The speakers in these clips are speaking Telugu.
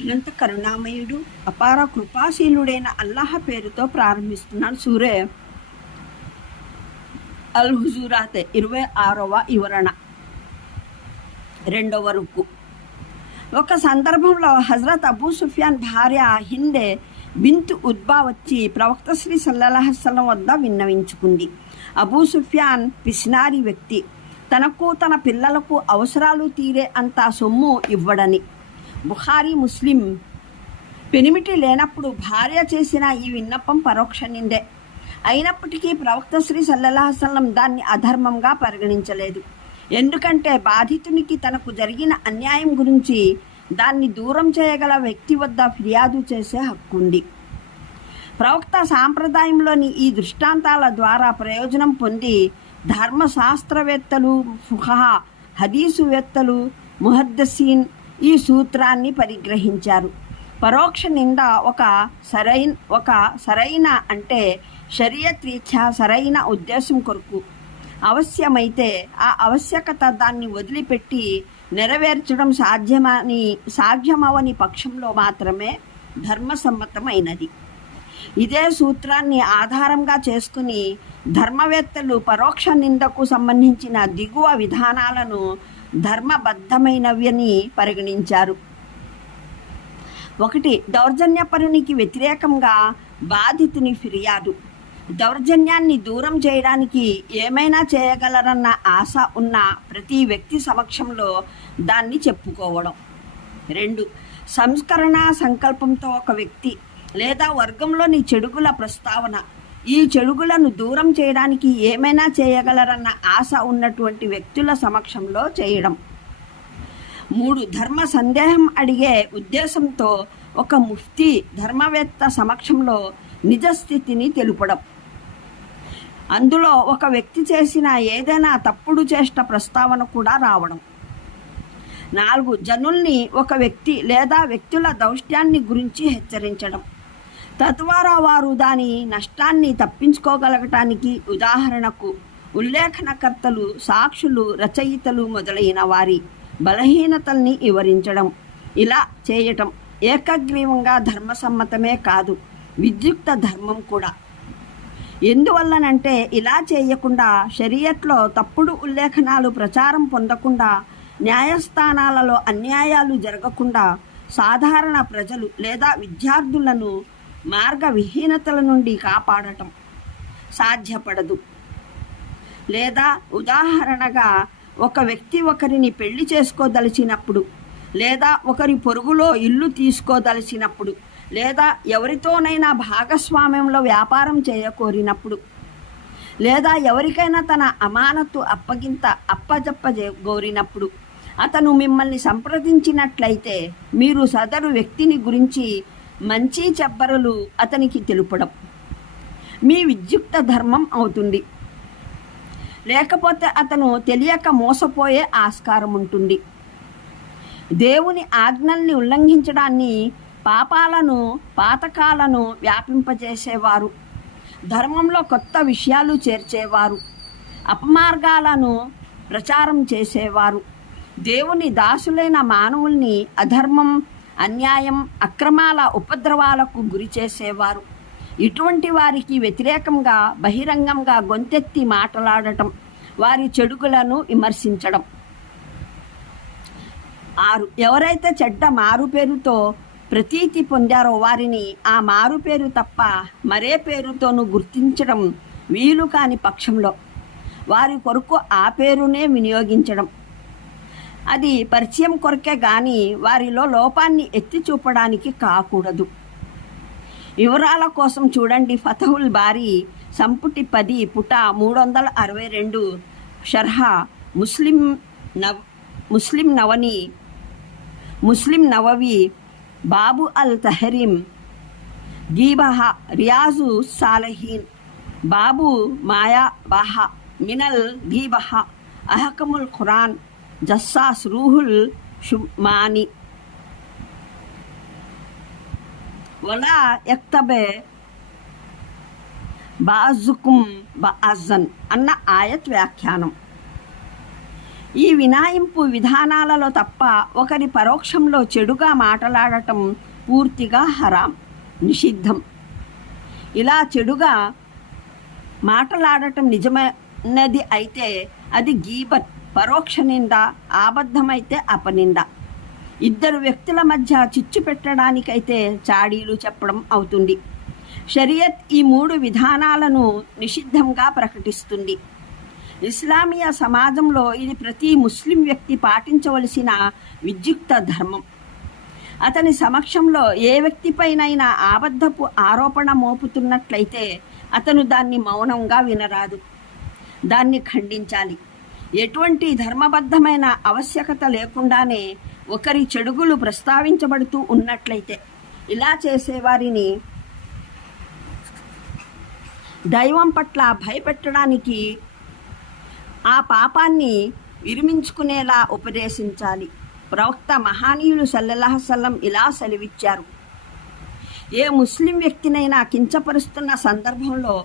అనంత కరుణామయుడు అపార కృపాశీలుడైన అల్లాహ పేరుతో ప్రారంభిస్తున్నాను సూరే అల్ హుజూరాత్ ఇరవై ఆరవ వివరణ. రెండవ రుక్కు ఒక సందర్భంలో హజరత్ అబూ సుఫియాన్ భార్య హిందే బింతు ఉద్బా వచ్చి ప్రవక్త శ్రీ సల్లహస్లం వద్ద విన్నవించుకుంది. అబూ సుఫియాన్ పిసినారి వ్యక్తి. తనకు తన పిల్లలకు అవసరాలు తీరే అంత సొమ్ము ఇవ్వడని. బుఖారీ ముస్లిం పెనిమిటి లేనప్పుడు భార్య చేసిన ఈ విన్నపం పరోక్ష నిందే. అయినప్పటికీ ప్రవక్త శ్రీ సల్లల్లాహసల్లం దాన్ని అధర్మంగా పరిగణించలేదు. ఎందుకంటే బాధితునికి తనకు జరిగిన అన్యాయం గురించి దాన్ని దూరం చేయగల వ్యక్తి వద్ద ఫిర్యాదు చేసే హక్కుంది. ప్రవక్త సాంప్రదాయంలోని ఈ దృష్టాంతాల ద్వారా ప్రయోజనం పొంది ధర్మశాస్త్రవేత్తలు ఫుహా హదీసువేత్తలు ముహద్దసీన్ ఈ సూత్రాన్ని పరిగ్రహించారు. పరోక్ష నింద ఒక సరైన ఒక సరైన అంటే షరియత్ రీత్యా సరైన ఉద్దేశం కొరకు. అవశ్యమైతే ఆ ఆవశ్యకత దాన్ని వదిలిపెట్టి నెరవేర్చడం సాధ్యమని సాధ్యమవని పక్షంలో మాత్రమే ధర్మసమ్మతమైనది. ఇదే సూత్రాన్ని ఆధారంగా చేసుకుని ధర్మవేత్తలు పరోక్ష నిందకు సంబంధించిన దిగువ విధానాలను ధర్మబద్ధమైనవని పరిగణించారు. ఒకటి దౌర్జన్యపరునికి వ్యతిరేకంగా బాధితుని ఫిర్యాదు. దౌర్జన్యాన్ని దూరం చేయడానికి ఏమైనా చేయగలరన్న ఆశ ఉన్న ప్రతి వ్యక్తి సమక్షంలో దాన్ని చెప్పుకోవడం. రెండు సంస్కరణ సంకల్పంతో ఒక వ్యక్తి లేదా వర్గంలోని చెడుగుల ప్రస్తావన ఈ చెడుగులను దూరం చేయడానికి ఏమైనా చేయగలరన్న ఆశ ఉన్నటువంటి వ్యక్తుల సమక్షంలో చేయడం. మూడు ధర్మ సందేహం అడిగే ఉద్దేశంతో ఒక ముఫ్తీ ధర్మవేత్త సమక్షంలో నిజస్థితిని తెలుపడం. అందులో ఒక వ్యక్తి చేసిన ఏదైనా తప్పుడు చేష్ట ప్రస్తావన కూడా రావడం. నాలుగు జనుల్ని ఒక వ్యక్తి లేదా వ్యక్తుల దౌష్ట్యాన్ని గురించి హెచ్చరించడం. తద్వారా వారు దాని నష్టాన్ని తప్పించుకోగలగటానికి ఉదాహరణకు ఉల్లేఖనకర్తలు సాక్షులు రచయితలు మొదలైన వారి బలహీనతల్ని వివరించడం ఇలా చేయటం ఏకగ్రీవంగా ధర్మసమ్మతమే కాదు విద్యుక్త ధర్మం కూడా. ఎందువల్లనంటే ఇలా చేయకుండా షరియత్లో తప్పుడు ఉల్లేఖనాలు ప్రచారం పొందకుండా న్యాయస్థానాలలో అన్యాయాలు జరగకుండా సాధారణ ప్రజలు లేదా విద్యార్థులను మార్గ విహీనతల నుండి కాపాడటం సాధ్యపడదు. లేదా ఉదాహరణగా ఒక వ్యక్తి ఒకరిని పెళ్ళి చేసుకోదలిచినప్పుడు లేదా ఒకరి పొరుగులో ఇల్లు తీసుకోదలిచినప్పుడు లేదా ఎవరితోనైనా భాగస్వామ్యంలో వ్యాపారం చేయకోరినప్పుడు లేదా ఎవరికైనా తన అమానతు అప్పగింత అప్పజప్ప కోరినప్పుడు అతను మిమ్మల్ని సంప్రదించినట్లయితే మీరు సదరు వ్యక్తిని గురించి మంచి చెబ్బరలు అతనికి తెలుపడం. మీ విద్యుక్త ధర్మం అవుతుంది. లేకపోతే అతను తెలియక మోసపోయే ఆస్కారం ఉంటుంది. దేవుని ఆజ్ఞల్ని ఉల్లంఘించడాన్ని పాపాలను పాతకాలను వ్యాపింపజేసేవారు. ధర్మంలో కొత్త విషయాలు చేర్చేవారు. అపమార్గాలను ప్రచారం చేసేవారు. దేవుని దాసులైన మానవుల్ని అధర్మం అన్యాయం అక్రమాల ఉపద్రవాలకు గురి చేసేవారు. ఇటువంటి వారికి వ్యతిరేకంగా బహిరంగంగా గొంతెత్తి మాట్లాడటం వారి చెడుగులను విమర్శించడం. ఆరు ఎవరైతే చెడ్డ మారు పేరుతో ప్రతీతి పొందారో వారిని ఆ మారు పేరు తప్ప మరే పేరుతోనూ గుర్తించడం వీలు కాని పక్షంలో. వారి కొరకు ఆ పేరునే వినియోగించడం. అది పరిచయం కొరకే కానీ వారిలో లోపాన్ని ఎత్తి చూపడానికి కాకూడదు. వివరాల కోసం చూడండి. ఫతహుల్ బారీ సంపుటి పది పుట మూడు వందల అరవై రెండు షర్హా ముస్లిం నవ్ ముస్లిం నవని ముస్లిం నవవి బాబు అల్ తహరీం గీబహ రియాజు సాలహీన్ బాబు మాయా బాహ మినల్ గీబహ అహకముల్ ఖురాన్ జస్సాస్ రూహుల్ షుమాని వలా ఎక్తబే బాజుకుం బాజన్ అన్న ఆయత్ వ్యాఖ్యానం. ఈ వినాయింపు విధానాలలో తప్ప ఒకరి పరోక్షంలో చెడుగా మాట్లాడటం పూర్తిగా హరాం నిషిద్ధం. ఇలా చెడుగా మాట్లాడటం నిజమైనది అయితే అది గీబత్. పరోక్ష నింద ఆబద్ధమైతే అపనింద. ఇద్దరు వ్యక్తుల మధ్య చిచ్చు పెట్టడానికైతే చాడీలు చెప్పడం అవుతుంది. షరియత్ ఈ మూడు విధానాలను నిషిద్ధంగా ప్రకటిస్తుంది. ఇస్లామియా సమాజంలో ఇది ప్రతి ముస్లిం వ్యక్తి పాటించవలసిన విద్యుక్త ధర్మం. అతని సమక్షంలో ఏ వ్యక్తిపైనైనా ఆబద్ధపు ఆరోపణ మోపుతున్నట్లయితే అతను దాన్ని మౌనంగా వినరాదు. దాన్ని ఖండించాలి. ఎటువంటి ధర్మబద్ధమైన ఆవశ్యకత లేకుండానే ఒకరి చెడుగులు ప్రస్తావించబడుతూ ఉన్నట్లయితే ఇలా చేసేవారిని దైవం పట్ల భయపెట్టడానికి ఆ పాపాన్ని విరిమించుకునేలా ఉపదేశించాలి. ప్రవక్త మహానీయులు సల్లల్లాహసల్లం ఇలా సెలవిచ్చారు. ఏ ముస్లిం వ్యక్తినైనా కించపరుస్తున్న సందర్భంలో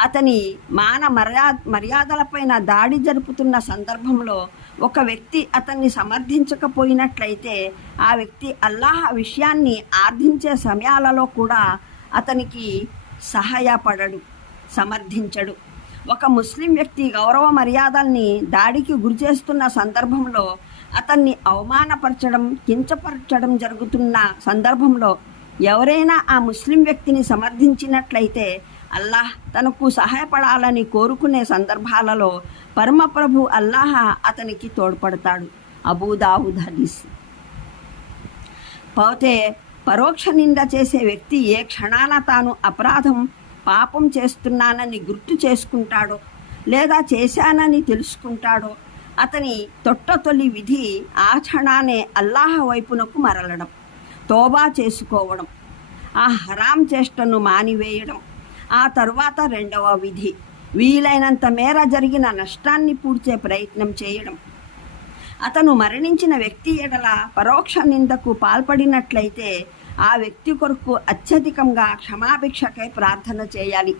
అతని మాన మర్యాద మర్యాదలపైన దాడి జరుపుతున్న సందర్భంలో ఒక వ్యక్తి అతన్ని సమర్థించకపోయినట్లయితే ఆ వ్యక్తి అల్లాహ్ విషయాన్ని ఆర్థించే సమయాలలో కూడా అతనికి సహాయపడడు సమర్థించడు. ఒక ముస్లిం వ్యక్తి గౌరవ మర్యాదల్ని దాడికి గురి చేస్తున్న సందర్భంలో అతన్ని అవమానపరచడం కించపరచడం జరుగుతున్న సందర్భంలో ఎవరైనా ఆ ముస్లిం వ్యక్తిని సమర్థించినట్లయితే అల్లాహ్ తనకు సహాయపడాలని కోరుకునే సందర్భాలలో పరమప్రభు అల్లాహ అతనికి తోడ్పడతాడు. అబూదావుద్ హదీస్. పోతే పరోక్ష నింద చేసే వ్యక్తి ఏ క్షణాన తాను అపరాధం పాపం చేస్తున్నానని గుర్తు చేసుకుంటాడో లేదా చేశానని తెలుసుకుంటాడో అతని తొట్టతొలి విధి ఆ క్షణానే అల్లాహ వైపునకు మరలడం తోబా చేసుకోవడం ఆ హరాం చేష్టను మానివేయడం ఆ తరువాత రెండవ విధి. వీలైనంత మేర జరిగిన నష్టాన్ని పూడ్చే ప్రయత్నం చేయడం. అతను మరణించిన వ్యక్తి ఎడల పరోక్ష నిందకు పాల్పడినట్లయితే ఆ వ్యక్తి కొరకు అత్యధికంగా క్షమాభిక్షకై ప్రార్థన చేయాలి.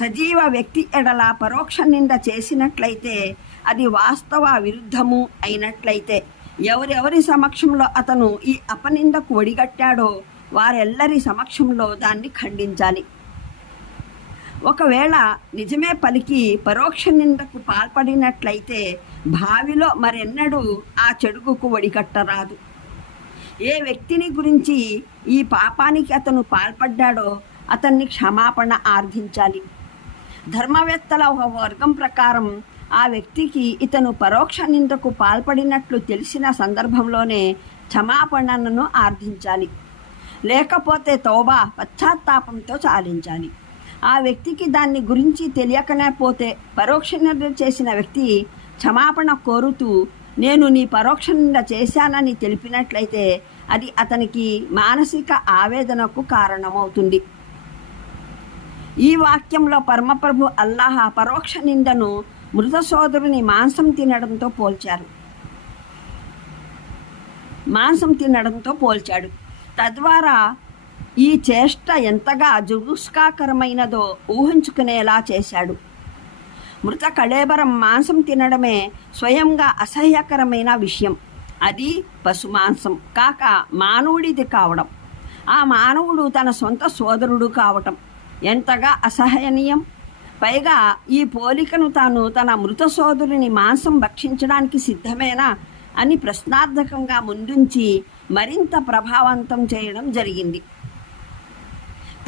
సజీవ వ్యక్తి ఎడల పరోక్ష నింద చేసినట్లయితే అది వాస్తవ విరుద్ధము అయినట్లయితే ఎవరెవరి సమక్షంలో అతను ఈ అపనిందకు ఒడిగట్టాడో వారెల్లరి సమక్షంలో దాన్ని ఖండించాలి. ఒకవేళ నిజమే పలికి పరోక్ష నిందకు పాల్పడినట్లయితే భావిలో మరెన్నడూ ఆ చెడుగుకు వడికట్టరాదు ఏ వ్యక్తిని గురించి ఈ పాపానికి అతను పాల్పడ్డాడో అతన్ని క్షమాపణ ఆర్థించాలి ధర్మవేత్తల ఒక వర్గం ప్రకారం ఆ వ్యక్తికి ఇతను పరోక్ష నిందకు పాల్పడినట్లు తెలిసిన సందర్భంలోనే క్షమాపణను ఆర్థించాలి లేకపోతే తోబా పశ్చాత్తాపంతో చాలించాలి. ఆ వ్యక్తికి దాన్ని గురించి తెలియకనే పోతే పరోక్ష నింద చేసిన వ్యక్తి క్షమాపణ కోరుతూ నేను నీ పరోక్ష నింద చేశానని తెలిపినట్లయితే అది అతనికి మానసిక ఆవేదనకు కారణమవుతుంది. ఈ వాక్యంలో పరమప్రభు అల్లాహ పరోక్ష నిందను మృత సోదరుని మాంసం తినడంతో పోల్చారు. మాంసం తినడంతో పోల్చాడు. తద్వారా ఈ చేష్ట ఎంతగా జుగుష్కాకరమైనదో ఊహించుకునేలా చేశాడు. మృత కళేబరం మాంసం తినడమే స్వయంగా అసహ్యకరమైన విషయం. అది పశుమాంసం కాక మానవుడిది కావడం. ఆ మానవుడు తన సొంత సోదరుడు కావటం. ఎంతగా అసహనీయం పైగా ఈ పోలికను తాను తన మృత సోదరుని మాంసం భక్షించడానికి సిద్ధమేనా అని ప్రశ్నార్థకంగా ముందుంచి మరింత ప్రభావవంతం చేయడం జరిగింది.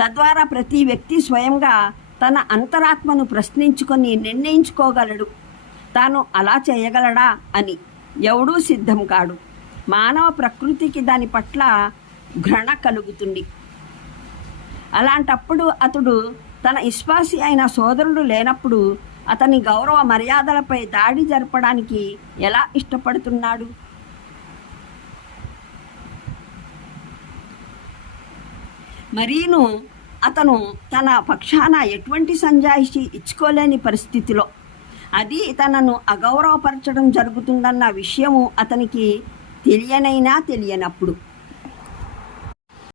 తద్వారా ప్రతి వ్యక్తి స్వయంగా తన అంతరాత్మను ప్రశ్నించుకొని నిర్ణయించుకోగలడు. తాను అలా చేయగలడా అని ఎవడూ సిద్ధం కాడు. మానవ ప్రకృతికి దాని పట్ల ఘృణ కలుగుతుంది. అలాంటప్పుడు అతడు తన విశ్వాసి అయిన సోదరుడు లేనప్పుడు అతని గౌరవ మర్యాదలపై దాడి జరపడానికి ఎలా ఇష్టపడుతున్నాడు? మరీను అతను తన పక్షాన ఎటువంటి సంజాయిషి ఇచ్చుకోలేని పరిస్థితిలో. అది తనను అగౌరవపరచడం జరుగుతుందన్న విషయము అతనికి తెలియనైనా తెలియనప్పుడు.